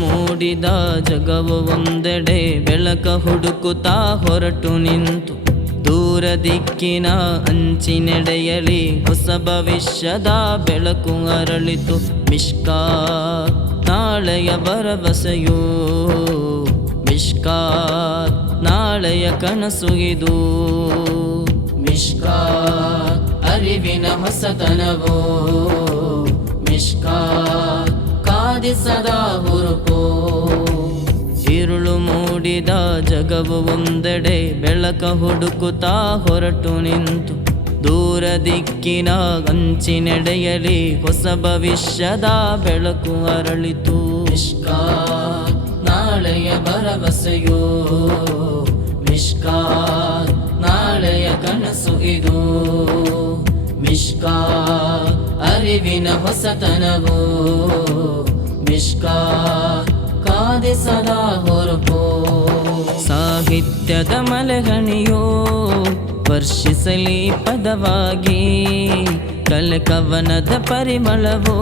ಮೂಡಿದ ಜಗವು ಒಂದೆಡೆ ಬೆಳಕ ಹುಡುಕುತ್ತಾ ಹೊರಟು ನಿಂತು ದೂರ ದಿಕ್ಕಿನ ಅಂಚಿನೆಡೆಯಲಿ ಹೊಸ ಭವಿಷ್ಯದ ಬೆಳಕು ಅರಳಿತು. ಮಿಷ್ಕಾತ್ ನಾಳೆಯ ಭರವಸೆಯೋ, ಮಿಷ್ಕಾತ್ ನಾಳೆಯ ಕನಸು ಇದು. ಮಿಷ್ಕಾತ್ ಅರಿವಿನ ಹೊಸತನವೋ, ಮಿಷ್ಕಾತ್ ಕಾದಿಸದ ಹುರುಪೋ. ഇരുಳು ಮೂಡಿದ ಜಗವು ಒಂದೆಡೆ ಬೆಳಕ ಹುಡುಕುತ್ತಾ ಹೊರಟು ನಿಂತು ದೂರ ದಿಕ್ಕಿನ ಅಂಚಿನೆಡೆಯಲಿ ಹೊಸ ಭವಿಷ್ಯದ ಬೆಳಕು ಅರಳಿತು. ಮಿಷ್ಕಾತ್ ನಾಳೆಯ ಭರವಸೆಯೋ, ಮಿಷ್ಕಾತ್ ನಾಳೆಯ ಕನಸು ಇದು. ಮಿಷ್ಕಾತ್ ಅರಿವಿನ ಹೊಸತನವೋ, ಮಿಷ್ಕಾತ್ ಕಾದಿಸದ ಹೊರಪೋ. ಸಾಹಿತ್ಯದ ಮಲೆಗಣಿಯೋ ವರ್ಷಿಸಲಿ ಪದವಾಗಿ, ಕಲೆ ಕವನದ ಪರಿಮಳವೋ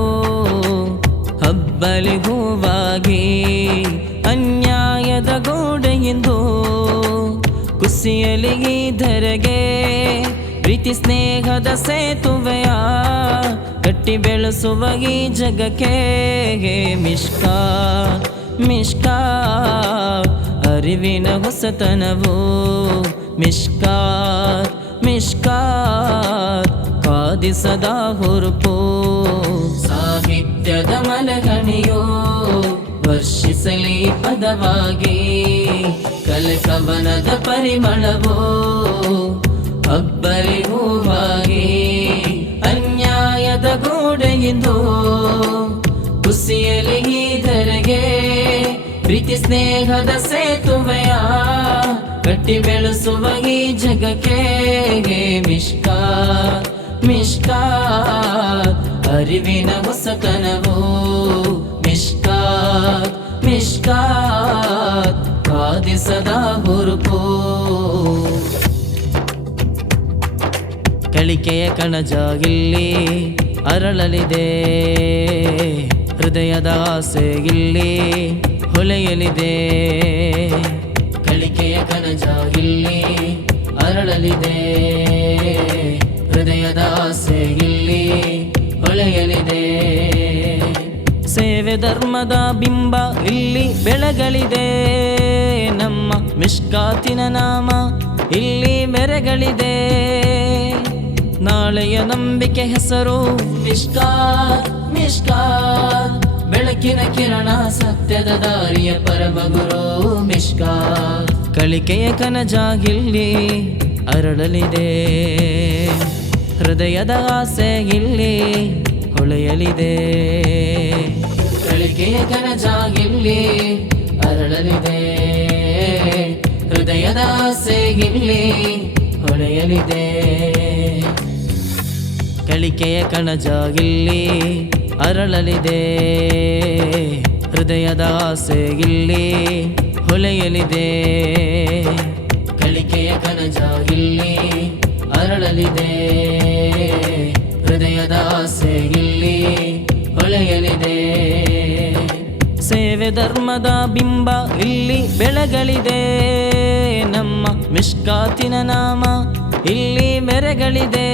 ಹಬ್ಬಲಿ ಹೂವಾಗಿ. ಅನ್ಯಾಯದ ಗೋಡೆಯಿಂದು ಕುಸಿಯಲಿ ಈ ಧರೆಗೆ, ಪ್ರೀತಿ ಸ್ನೇಹದ ಸೇತುವೆಯ ಕಟ್ಟಿ ಬೆಳೆಸುವ ಈ ಜಗಕ್ಕೆ. ಮಿಷ್ಕಾತ್ ಮಿಷ್ಕಾತ್ ಅರಿವಿನ ಹೊಸತನವೋ, ಮಿಷ್ಕಾತ್ ಮಿಷ್ಕಾತ್ ಕಾದಿಸದ ಹುರುಪೋ. ಸಾಹಿತ್ಯದ ಮಲಗಣಿಯೋ ವರ್ಷಿಸಲಿ ಪದವಾಗಿ, ಕಲೆ ಕವನದ ಪರಿಮಳವೋ ಅಬ್ಬರಿ ಹೂವಾಗಿ. ಅನ್ಯಾಯದ ಗೋಡೆಯಿಂದು ಕುಸಿಯಲಿ ಈ ಧರೆಗೆ, ಪ್ರೀತಿ ಸ್ನೇಹದ ಸೇತುವೆಯ ಕಟ್ಟಿ ಬೆಳೆಸುವ ಈ ಜಗಕ್ಕೆ. ಮಿಷ್ಕಾತ್ ಮಿಷ್ಕಾತ್ ಅರಿವಿನ ಹೊಸತನವೋ, ಮಿಷ್ಕಾತ್ ಮಿಷ್ಕಾತ್ ಕಾದಿಸದ ಹುರುಪೋ. ಕಳಿಕೆಯ ಕಣಜ ಇಲ್ಲಿ ಅರಳಲಿದೆ, ಹೃದಯದ ಆಸೆ ಇಲ್ಲಿ ಹೊಳೆಯಲಿದೆ. ಕಳಿಕೆಯ ಕಣಜ ಇಲ್ಲಿ ಅರಳಲಿದೆ, ಹೃದಯದ ಆಸೆ ಇಲ್ಲಿ ಹೊಳೆಯಲಿದೆ. ಸೇವೆ ಧರ್ಮದ ಬಿಂಬ ಇಲ್ಲಿ ಬೆಳಗಲಿದೆ, ನಮ್ಮ ಮಿಷ್ಕಾತಿನ ನಾಮ ಇಲ್ಲಿ ಮೆರೆಗಳಿದೆ. ನಾಳೆಯ ನಂಬಿಕೆ ಹೆಸರು ಮಿಷ್ಕಾತ್ ಮಿಷ್ಕಾತ್, ಬೆಳಕಿನ ಕಿರಣ ಸತ್ಯದ ದಾರಿಯ ಪರಮಗುರು ಮಿಷ್ಕಾತ್. ಕಳಿಕೆಯ ಕನಜ ಇಲ್ಲಿ ಅರಳಲಿದೆ, ಹೃದಯದ ಆಸೆ ಇಲ್ಲಿ ಹೊಳೆಯಲಿದೆ. ಕಳಿಕೆಯ ಕನಜ ಇಲ್ಲಿ ಅರಳಲಿದೆ, ಹೃದಯದ ಆಸೆ ಇಲ್ಲಿ ಹೊಳೆಯಲಿದೆ. ಕಳಿಕೆಯ ಕಣಜ ಇಲ್ಲಿ ಅರಳಲಿದೆ, ಹೃದಯದ ಆಸೆ ಇಲ್ಲಿ ಹೊಳೆಯಲಿದೆ. ಕಳಿಕೆಯ ಕಣಜ ಇಲ್ಲಿ ಅರಳಲಿದೆ, ಹೃದಯದ ಆಸೆ ಇಲ್ಲಿ ಹೊಳೆಯಲಿದೆ. ಸೇವೆ ಧರ್ಮದ ಬಿಂಬ ಇಲ್ಲಿ ಬೆಳಗಲಿದೆ, ನಮ್ಮ ಮಿಷ್ಕಾತಿನ ನಾಮ ಇಲ್ಲಿ ಮೆರೆಗಳಿದೆ.